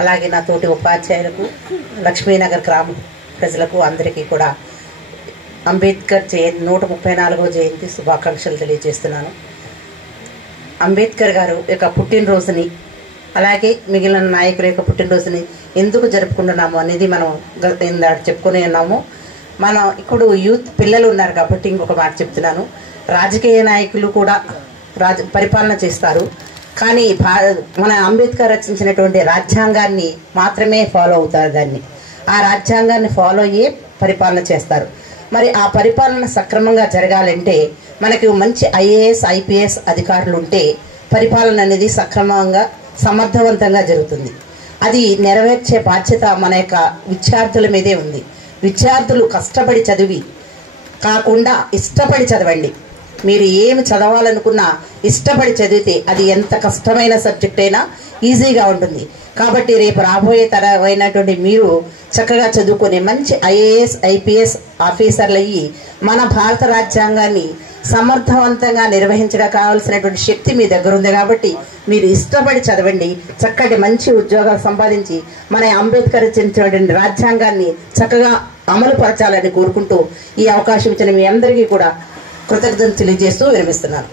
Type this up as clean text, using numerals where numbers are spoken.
అలాగే నా తోటి ఉపాధ్యాయులకు, లక్ష్మీనగర్ గ్రామ ప్రజలకు అందరికీ కూడా అంబేద్కర్ 134వ జయంతి శుభాకాంక్షలు తెలియజేస్తున్నాను. అంబేద్కర్ గారు యొక్క పుట్టినరోజుని, అలాగే మిగిలిన నాయకుల యొక్క పుట్టినరోజుని ఎందుకు జరుపుకుంటున్నాము అనేది మనం చెప్పుకునే ఉన్నాము. మనం ఇప్పుడు యూత్ పిల్లలు ఉన్నారు కాబట్టి ఇంకొక మాట చెప్తున్నాను. రాజకీయ నాయకులు కూడా పరిపాలన చేస్తారు, కానీ మన అంబేద్కర్ రచించినటువంటి రాజ్యాంగాన్ని మాత్రమే ఫాలో అవుతారు. ఆ రాజ్యాంగాన్ని ఫాలో అయ్యే పరిపాలన చేస్తారు. మరి ఆ పరిపాలన సక్రమంగా జరగాలంటే మనకి మంచి ఐఏఎస్, ఐపీఎస్ అధికారులు ఉంటే పరిపాలన అనేది సక్రమంగా, సమర్థవంతంగా జరుగుతుంది. అది నెరవేర్చే బాధ్యత మన యొక్క విద్యార్థుల మీదే ఉంది. విద్యార్థులు కష్టపడి చదివి కాకుండా ఇష్టపడి చదవండి. మీరు ఏమి చదవాలనుకున్నా ఇష్టపడి చదివితే అది ఎంత కష్టమైన సబ్జెక్ట్ అయినా ఈజీగా ఉంటుంది. కాబట్టి రేపు రాబోయే తరమైనటువంటి మీరు చక్కగా చదువుకునే మంచి ఐఏఎస్, ఐపీఎస్ ఆఫీసర్లు అయ్యి మన భారత రాజ్యాంగాన్ని సమర్థవంతంగా నిర్వహించడానికి కావాల్సినటువంటి శక్తి మీ దగ్గర ఉంది. కాబట్టి మీరు ఇష్టపడి చదవండి, చక్కటి మంచి ఉద్యోగాలు సంపాదించి మన అంబేద్కర్ ఇచ్చినటువంటి రాజ్యాంగాన్ని చక్కగా అమలు పరచాలని కోరుకుంటూ ఈ అవకాశం ఇచ్చిన మీ అందరికీ కూడా కృతజ్ఞతలు తెలియజేస్తూ విరమిస్తున్నాను.